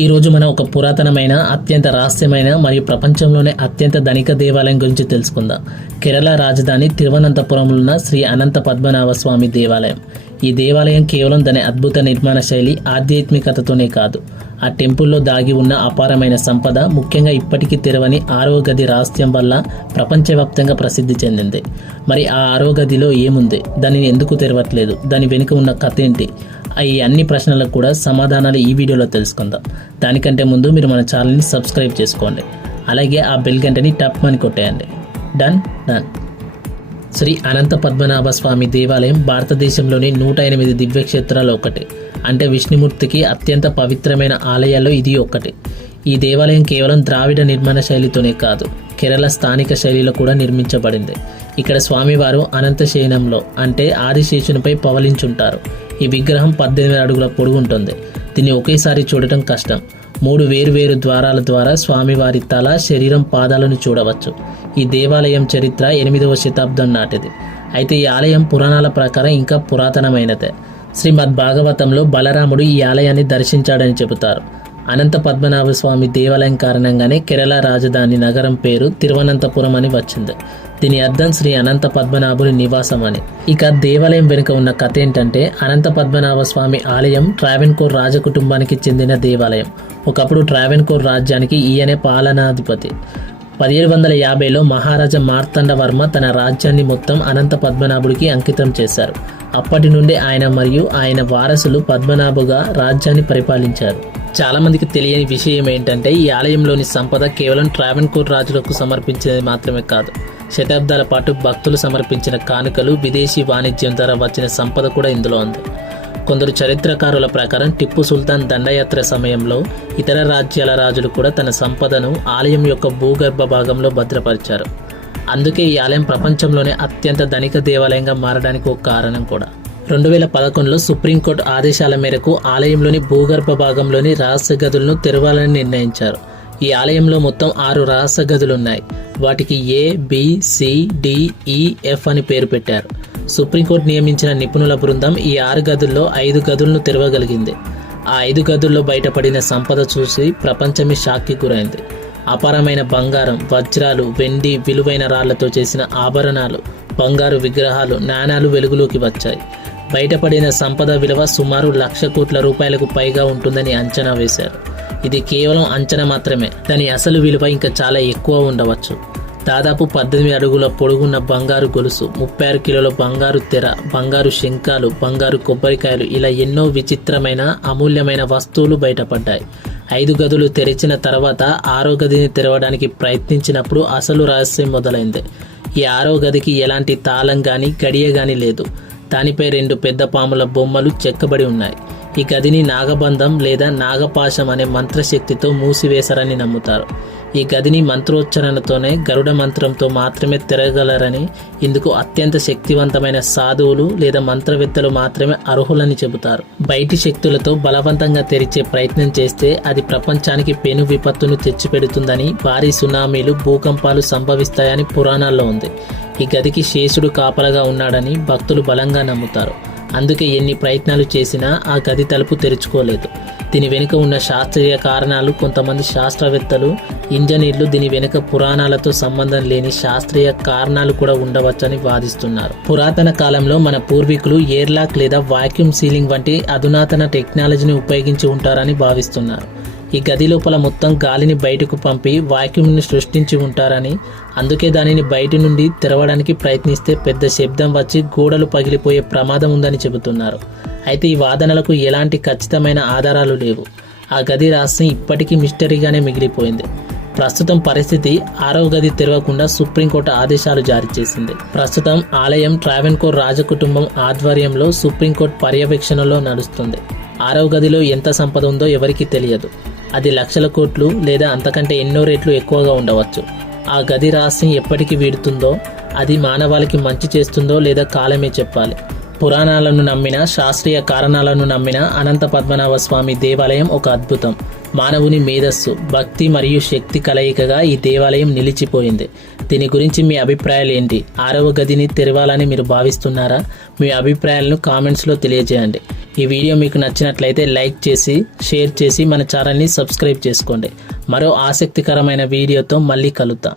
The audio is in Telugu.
ఈరోజు మనం ఒక పురాతనమైన అత్యంత రహస్యమైన మరియు ప్రపంచంలోనే అత్యంత ధనిక దేవాలయం గురించి తెలుసుకుందాం. కేరళ రాజధాని తిరువనంతపురంలో ఉన్న శ్రీ అనంత పద్మనాభ స్వామి దేవాలయం. ఈ దేవాలయం కేవలం దాని అద్భుత నిర్మాణ శైలి, ఆధ్యాత్మికతతోనే కాదు, ఆ టెంపుల్లో దాగి ఉన్న అపారమైన సంపద, ముఖ్యంగా ఇప్పటికీ తెరవని 6వ గది రహస్యం వల్ల ప్రపంచవ్యాప్తంగా ప్రసిద్ధి చెందింది. మరి ఆ 6వ గదిలో ఏముంది, దానిని ఎందుకు తెరవట్లేదు, దాని వెనుక ఉన్న కథ ఏంటి, ఈ అన్ని ప్రశ్నలకు కూడా సమాధానాలు ఈ వీడియోలో తెలుసుకుందాం. దానికంటే ముందు మీరు మన ఛానల్ని సబ్స్క్రైబ్ చేసుకోండి, అలాగే ఆ బెల్ గంటని టప్ అని కొట్టేయండి. డన్. శ్రీ అనంత పద్మనాభ స్వామి దేవాలయం భారతదేశంలోని 108 దివ్యక్షేత్రాలు ఒకటి. అంటే విష్ణుమూర్తికి అత్యంత పవిత్రమైన ఆలయాల్లో ఇది ఒకటి. ఈ దేవాలయం కేవలం ద్రావిడ నిర్మాణ శైలితోనే కాదు, కేరళ స్థానిక శైలిలో కూడా నిర్మించబడింది. ఇక్కడ స్వామివారు అనంత శయనంలో అంటే ఆదిశేషునిపై పవలించుంటారు. ఈ విగ్రహం 18 అడుగుల పొడుగు ఉంటుంది. దీన్ని ఒకేసారి చూడటం కష్టం. 3 వేరువేరు ద్వారాల ద్వారా స్వామివారి తల, శరీరం, పాదాలను చూడవచ్చు. ఈ దేవాలయం చరిత్ర 8వ శతాబ్దం నాటిది. అయితే ఈ ఆలయం పురాణాల ప్రకారం ఇంకా పురాతనమైనదే. శ్రీమద్ భాగవతంలో బలరాముడు ఈ ఆలయాన్ని దర్శించాడని చెబుతారు. అనంత పద్మనాభ స్వామి దేవాలయం కారణంగానే కేరళ రాజధాని నగరం పేరు తిరువనంతపురం అని వచ్చింది. దీని అర్థం శ్రీ అనంత పద్మనాభుని నివాసం అని. ఇక దేవాలయం వెనుక ఉన్న కథ ఏంటంటే, అనంత పద్మనాభ స్వామి ఆలయం ట్రావెన్కోర్ రాజకుటుంబానికి చెందిన దేవాలయం. ఒకప్పుడు ట్రావెన్కోర్ రాజ్యానికి ఈయనే పాలనాధిపతి. 1750లో మహారాజా మార్తాండవర్మ తన రాజ్యాన్ని మొత్తం అనంత పద్మనాభుడికి అంకితం చేశారు. అప్పటి నుండి ఆయన మరియు ఆయన వారసులు పద్మనాభుగా రాజ్యాన్ని పరిపాలించారు. చాలా మందికి తెలియని విషయం ఏంటంటే, ఈ ఆలయంలోని సంపద కేవలం ట్రావెన్కోర్ రాజులకు సమర్పించేది మాత్రమే కాదు, శతాబ్దాల పాటు భక్తులు సమర్పించిన కానుకలు, విదేశీ వాణిజ్యం ద్వారా వచ్చిన సంపద కూడా ఇందులో ఉంది. కొందరు చరిత్రకారుల ప్రకారం టిప్పు సుల్తాన్ దండయాత్ర సమయంలో ఇతర రాజ్యాల రాజులు కూడా తన సంపదను ఆలయం యొక్క భూగర్భ భాగంలో భద్రపరిచారు. అందుకే ఈ ఆలయం ప్రపంచంలోనే అత్యంత ధనిక దేవాలయంగా మారడానికి ఒక కారణం కూడా. 2011లో సుప్రీంకోర్టు ఆదేశాల మేరకు ఆలయంలోని భూగర్భ భాగంలోని రహస్య గదులను తెరవాలని నిర్ణయించారు. ఈ ఆలయంలో మొత్తం 6 రహస్య గదులున్నాయి. వాటికి A, B, C, D, E, F అని పేరు పెట్టారు. సుప్రీంకోర్టు నియమించిన నిపుణుల బృందం ఈ 6 గదుల్లో 5 గదులను తెరవగలిగింది. ఆ 5 గదుల్లో బయటపడిన సంపద చూసి ప్రపంచమే షాక్కి గురైంది. అపారమైన బంగారం, వజ్రాలు, వెండి, విలువైన రాళ్లతో చేసిన ఆభరణాలు, బంగారు విగ్రహాలు, నాణాలు వెలుగులోకి వచ్చాయి. బయటపడిన సంపద విలువ సుమారు 1,00,000 కోట్ల రూపాయలకు పైగా ఉంటుందని అంచనా వేశారు. ఇది కేవలం అంచనా మాత్రమే. దాని అసలు విలువ ఇంకా చాలా ఎక్కువ ఉండవచ్చు. దాదాపు 18 అడుగుల పొడుగున్న బంగారు గొలుసు, 36 కిలోల బంగారు తెర, బంగారు శంఖాలు, బంగారు కొబ్బరికాయలు, ఇలా ఎన్నో విచిత్రమైన అమూల్యమైన వస్తువులు బయటపడ్డాయి. 5 గదులు తెరిచిన తర్వాత 6వ గదిని తెరవడానికి ప్రయత్నించినప్పుడు అసలు రహస్యం మొదలైంది. ఈ 6వ గదికి ఎలాంటి తాళం గాని, గడియ గాని లేదు. దానిపై 2 పెద్ద పాముల బొమ్మలు చెక్కబడి ఉన్నాయి. ఈ గదిని నాగబంధం లేదా నాగపాశం అనే మంత్రశక్తితో మూసివేశారని నమ్ముతారు. ఈ గదిని మంత్రోచ్చరణతోనే, గరుడ మంత్రంతో మాత్రమే తెరగలరని, ఇందుకు అత్యంత శక్తివంతమైన సాధువులు లేదా మంత్రవేత్తలు మాత్రమే అర్హులని చెబుతారు. బయటి శక్తులతో బలవంతంగా తెరిచే ప్రయత్నం చేస్తే అది ప్రపంచానికి పెను విపత్తును తెచ్చిపెడుతుందని, భారీ సునామీలు, భూకంపాలు సంభవిస్తాయని పురాణాల్లో ఉంది. ఈ గదికి శేషుడు కాపలగా ఉన్నాడని భక్తులు బలంగా నమ్ముతారు. అందుకే ఎన్ని ప్రయత్నాలు చేసినా ఆ గది తలుపు తెరుచుకోలేదు. దీని వెనుక ఉన్న శాస్త్రీయ కారణాలు, కొంతమంది శాస్త్రవేత్తలు, ఇంజనీర్లు దీని వెనుక పురాణాలతో సంబంధం లేని శాస్త్రీయ కారణాలు కూడా ఉండవచ్చని వాదిస్తున్నారు. పురాతన కాలంలో మన పూర్వీకులు ఎయిర్లాక్ లేదా వాక్యూమ్ సీలింగ్ వంటి అధునాతన టెక్నాలజీని ఉపయోగించి ఉంటారని భావిస్తున్నారు. ఈ గది లోపల మొత్తం గాలిని బయటకు పంపి వాక్యూమ్ని సృష్టించి ఉంటారని, అందుకే దానిని బయట నుండి తెరవడానికి ప్రయత్నిస్తే పెద్ద శబ్దం వచ్చి గోడలు పగిలిపోయే ప్రమాదం ఉందని చెబుతున్నారు. అయితే ఈ వాదనలకు ఎలాంటి ఖచ్చితమైన ఆధారాలు లేవు. ఆ గది రహస్యం ఇప్పటికీ మిస్టరీగానే మిగిలిపోయింది. ప్రస్తుతం పరిస్థితి 6వ గది తెరవకుండా సుప్రీంకోర్టు ఆదేశాలు జారీ చేసింది. ప్రస్తుతం ఆలయం ట్రావెన్కోర్ రాజకుటుంబం ఆధ్వర్యంలో సుప్రీంకోర్టు పర్యవేక్షణలో నడుస్తుంది. 6వ గదిలో ఎంత సంపద ఉందో ఎవరికీ తెలియదు. అది 1,00,000 కోట్లు లేదా అంతకంటే ఎన్నో రెట్లు ఎక్కువగా ఉండవచ్చు. ఆ గది రహస్యం ఎప్పటికి వీడుతుందో, అది మానవాళికి మంచి చేస్తుందో లేదా కాలమే చెప్పాలి. పురాణాలను నమ్మిన, శాస్త్రీయ కారణాలను నమ్మిన అనంత పద్మనాభ స్వామి దేవాలయం ఒక అద్భుతం. మానవుని మేధస్సు, భక్తి మరియు శక్తి కలయికగా ఈ దేవాలయం నిలిచిపోయింది. దీని గురించి మీ అభిప్రాయాలు ఏంటి? 6వ గదిని తెరవాలని మీరు భావిస్తున్నారా? మీ అభిప్రాయాలను కామెంట్స్లో తెలియజేయండి. ఈ వీడియో మీకు నచ్చినట్లయితే లైక్ చేసి, షేర్ చేసి మన ఛానల్ని సబ్స్క్రైబ్ చేసుకోండి. మరో ఆసక్తికరమైన వీడియోతో మళ్ళీ కలుద్దాం.